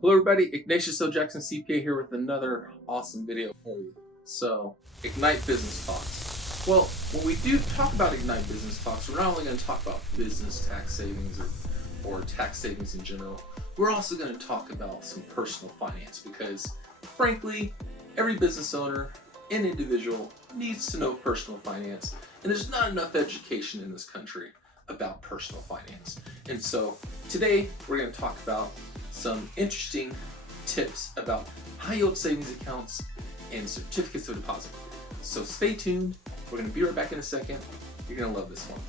Hello everybody, Ignatius L. Jackson CPA here with another awesome video for you. So, Ignite Business Talks. Well, when we do talk about Ignite Business Talks, we're not only going to talk about business tax savings or tax savings in general, we're also going to talk about some personal finance because, frankly, every business owner and individual needs to know personal finance, and there's not enough education in this country about personal finance. And so, today we're going to talk about some interesting tips about high yield savings accounts and certificates of deposit. So stay tuned. We're going to be right back in a second. You're going to love this one.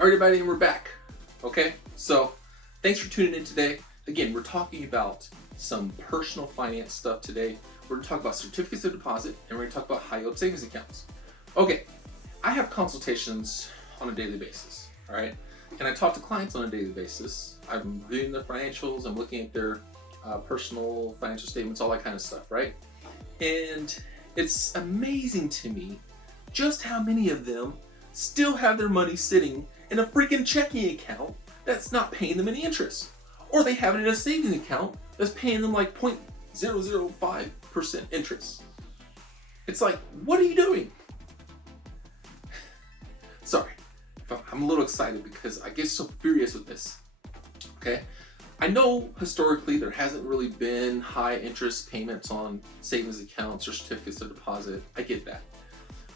All right, everybody, and we're back. Okay, so thanks for tuning in today. Again, we're talking about some personal finance stuff today. We're going to talk about certificates of deposit, and we're going to talk about high yield savings accounts. Okay, I have consultations on a daily basis, all right? And I talk to clients on a daily basis. I'm reviewing their financials, I'm looking at their personal financial statements, all that kind of stuff, right? And it's amazing to me just how many of them still have their money sitting in a freaking checking account that's not paying them any interest. Or they have it in a savings account that's paying them like 0.005% interest. It's like, what are you doing? Sorry, I'm a little excited because I get so furious with this, okay? I know historically there hasn't really been high interest payments on savings accounts or certificates of deposit. I get that.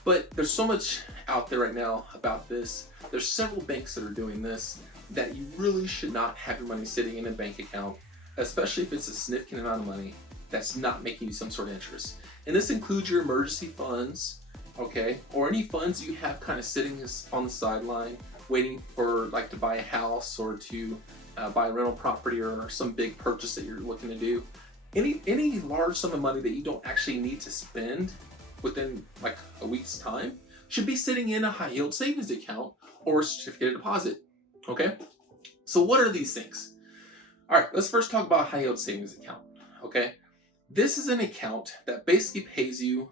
But there's so much out there right now about this. There's several banks that are doing this, that you really should not have your money sitting in a bank account, especially if it's a significant amount of money that's not making you some sort of interest. And this includes your emergency funds, okay, or any funds you have kind of sitting on the sideline, waiting for like to buy a house or to buy a rental property or some big purchase that you're looking to do. Any large sum of money that you don't actually need to spend within like a week's time should be sitting in a high yield savings account or a certificate of deposit. Okay, so what are these things? All right, let's first talk about a high yield savings account. Okay, this is an account that basically pays you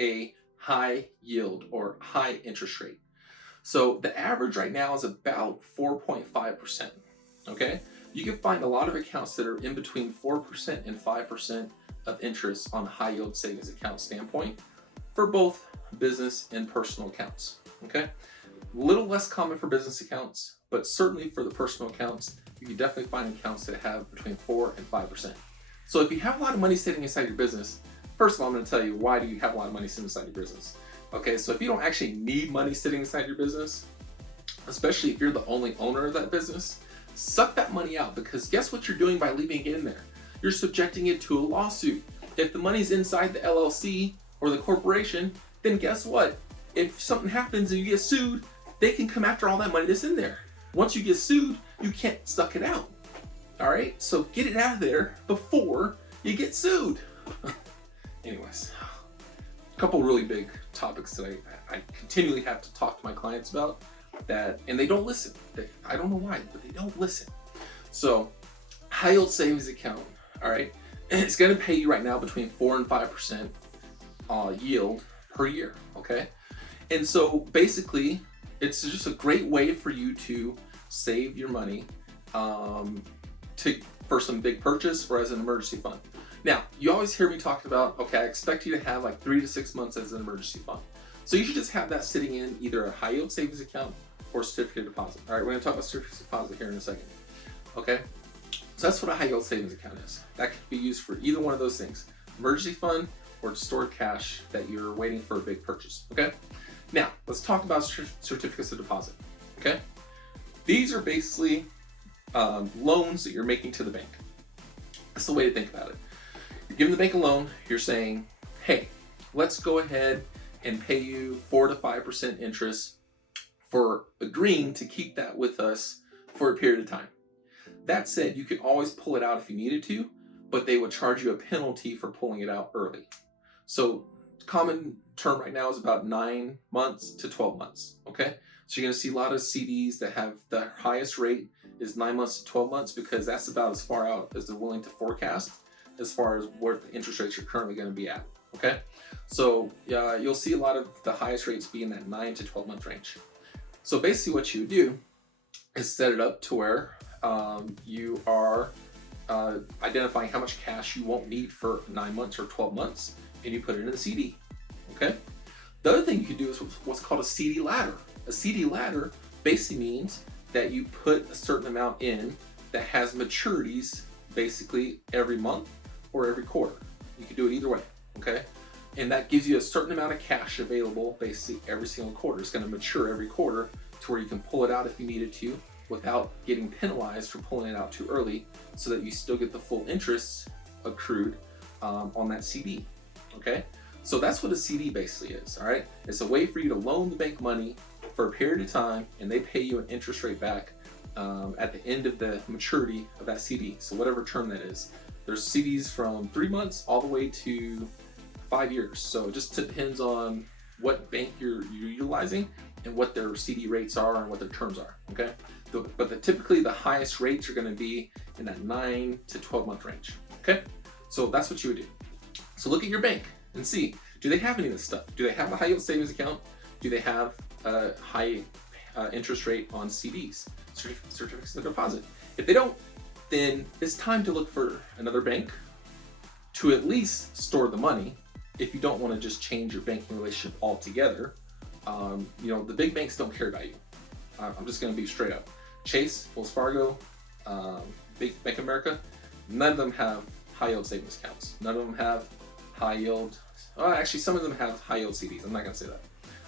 a high yield or high interest rate. So the average right now is about 4.5%. Okay, you can find a lot of accounts that are in between 4% and 5% of interest on a high yield savings account standpoint for both business and personal accounts. Okay, a little less common for business accounts, but certainly for the personal accounts, you can definitely find accounts that have between 4 and 5%. So if you have a lot of money sitting inside your business, first of all, I'm going to tell you why do you have a lot of money sitting inside your business. Okay, so if you don't actually need money sitting inside your business, especially if you're the only owner of that business, suck that money out, because guess what you're doing by leaving it in there? You're subjecting it to a lawsuit. If the money's inside the LLC or the corporation, then guess what? If something happens and you get sued, they can come after all that money that's in there. Once you get sued, you can't suck it out. All right, so get it out of there before you get sued. Anyways, a couple really big topics that I continually have to talk to my clients about that, and they don't listen. I don't know why, but they don't listen. So, high yield savings account, all right, it's going to pay you right now between 4 and 5% yield per year, okay? And so basically, it's just a great way for you to save your money for some big purchase or as an emergency fund. Now, you always hear me talking about, okay, I expect you to have like 3 to 6 months as an emergency fund. So you should just have that sitting in either a high yield savings account or certificate of deposit. All right, we're going to talk about certificate of deposit here in a second. Okay, so that's what a high yield savings account is. That can be used for either one of those things: emergency fund or stored cash that you're waiting for a big purchase. Okay, now let's talk about certificates of deposit. Okay, these are basically loans that you're making to the bank. That's the way to think about it. You're giving the bank a loan. You're saying, hey, let's go ahead and pay you 4 to 5% interest for agreeing to keep that with us for a period of time. That said, you can always pull it out if you needed to, but they would charge you a penalty for pulling it out early. So common term right now is about 9 months to 12 months. Okay, so you're going to see a lot of CDs that have the highest rate is 9 months to 12 months because that's about as far out as they're willing to forecast as far as what the interest rates are currently going to be at. Okay, so you'll see a lot of the highest rates be in that 9 to 12 month range. So basically what you do is set it up to where you are identifying how much cash you won't need for 9 months or 12 months, and you put it in a CD. Okay. The other thing you can do is what's called a CD ladder. A CD ladder basically means that you put a certain amount in that has maturities basically every month or every quarter. You can do it either way. Okay. And that gives you a certain amount of cash available basically every single quarter. It's going to mature every quarter to where you can pull it out if you needed to without getting penalized for pulling it out too early, so that you still get the full interest accrued on that CD. Okay, so that's what a CD basically is. All right, it's a way for you to loan the bank money for a period of time, and they pay you an interest rate back at the end of the maturity of that CD. So whatever term that is, there's CDs from 3 months all the way to 5 years. So it just depends on what bank you're utilizing and what their CD rates are and what their terms are. Okay, but typically the highest rates are going to be in that 9 to 12 month range. Okay, so that's what you would do. So look at your bank and see, do they have any of this stuff? Do they have a high yield savings account? Do they have a high interest rate on CDs, certificates of deposit? If they don't, then it's time to look for another bank to at least store the money if you don't want to just change your banking relationship altogether. The big banks don't care about you. I'm just going to be straight up. Chase, Wells Fargo, Bank of America, none of them have high yield savings accounts. None of them have high yield. Actually, some of them have high yield CDs. I'm not going to say that.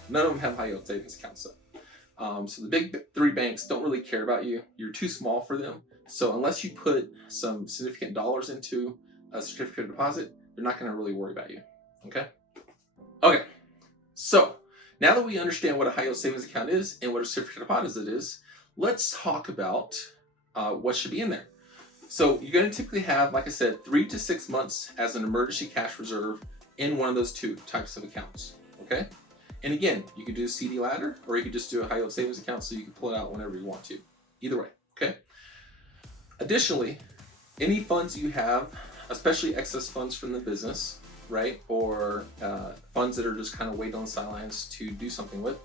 None of them have high yield savings accounts though. So the big three banks don't really care about you. You're too small for them. So unless you put some significant dollars into a certificate of deposit, they're not going to really worry about you. Okay. Okay. So now that we understand what a high yield savings account is and what a certificate of deposit is, let's talk about what should be in there. So you're going to typically have, like I said, 3 to 6 months as an emergency cash reserve in one of those two types of accounts. Okay. And again, you could do a CD ladder, or you could just do a high yield savings account so you can pull it out whenever you want to. Either way. Okay. Additionally, any funds you have, especially excess funds from the business, right, or funds that are just kind of waiting on the sidelines to do something with,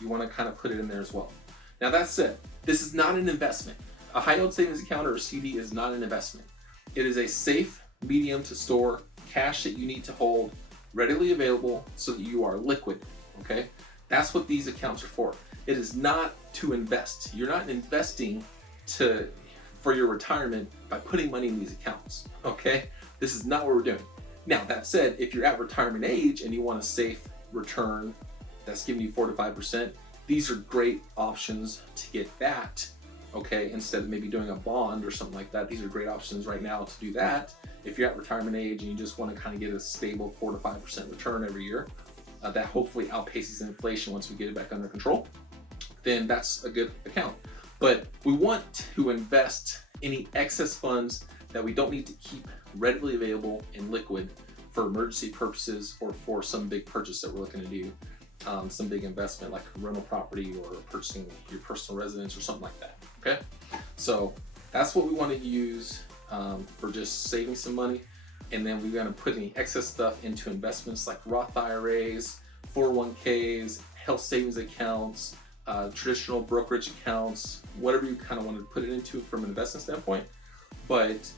you want to kind of put it in there as well. Now that said, this is not an investment. A high yield savings account or a CD is not an investment. It is a safe medium to store cash that you need to hold readily available so that you are liquid. Okay, that's what these accounts are for. It is not to invest. You're not investing for your retirement by putting money in these accounts. Okay, this is not what we're doing. Now, that said, if you're at retirement age and you want a safe return that's giving you 4 to 5%, these are great options to get that, okay, instead of maybe doing a bond or something like that. These are great options right now to do that. If you're at retirement age and you just want to kind of get a stable 4 to 5% return every year, that hopefully outpaces inflation once we get it back under control, then that's a good account. But we want to invest any excess funds that we don't need to keep readily available and liquid for emergency purposes or for some big purchase that we're looking to do, some big investment like a rental property or purchasing your personal residence or something like that. Okay, so that's what we want to use for just saving some money, and then we're going to put any excess stuff into investments like Roth IRAs, 401ks, health savings accounts, traditional brokerage accounts, whatever you kind of want to put it into from an investment standpoint. But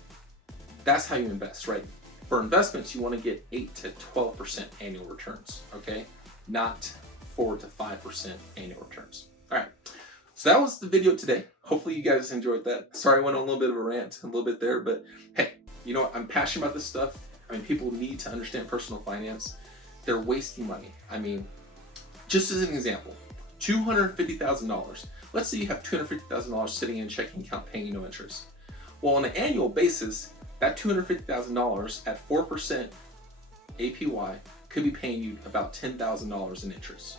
that's how you invest, right? For investments, you want to get 8 to 12% annual returns, okay? Not 4 to 5% annual returns. All right, so that was the video today. Hopefully you guys enjoyed that. Sorry I went on a little bit of a rant, a little bit there, but hey, you know what? I'm passionate about this stuff. I mean, people need to understand personal finance. They're wasting money. I mean, just as an example, $250,000. Let's say you have $250,000 sitting in a checking account paying you no interest. Well, on an annual basis, that $250,000 at 4% APY could be paying you about $10,000 in interest.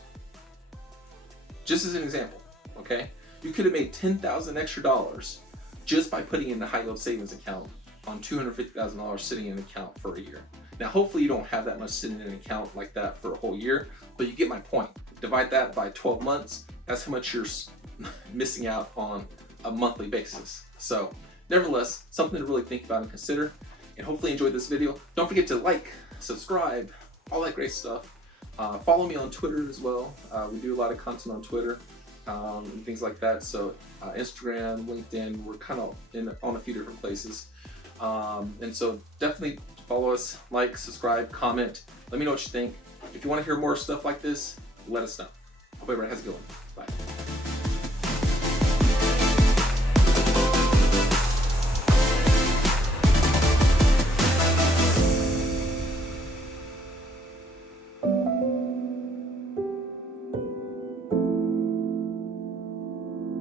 Just as an example, okay? You could have made $10,000 extra dollars just by putting in the high yield savings account on $250,000 sitting in an account for a year. Now, hopefully you don't have that much sitting in an account like that for a whole year, but you get my point. Divide that by 12 months. That's how much you're missing out on a monthly basis. So nevertheless, something to really think about and consider, and hopefully enjoyed this video. Don't forget to like, subscribe, all that great stuff. Follow me on Twitter as well. We do a lot of content on Twitter and things like that. So Instagram, LinkedIn, we're kind of on a few different places. And so definitely follow us, like, subscribe, comment. Let me know what you think. If you want to hear more stuff like this, let us know. Hope everybody has a good one.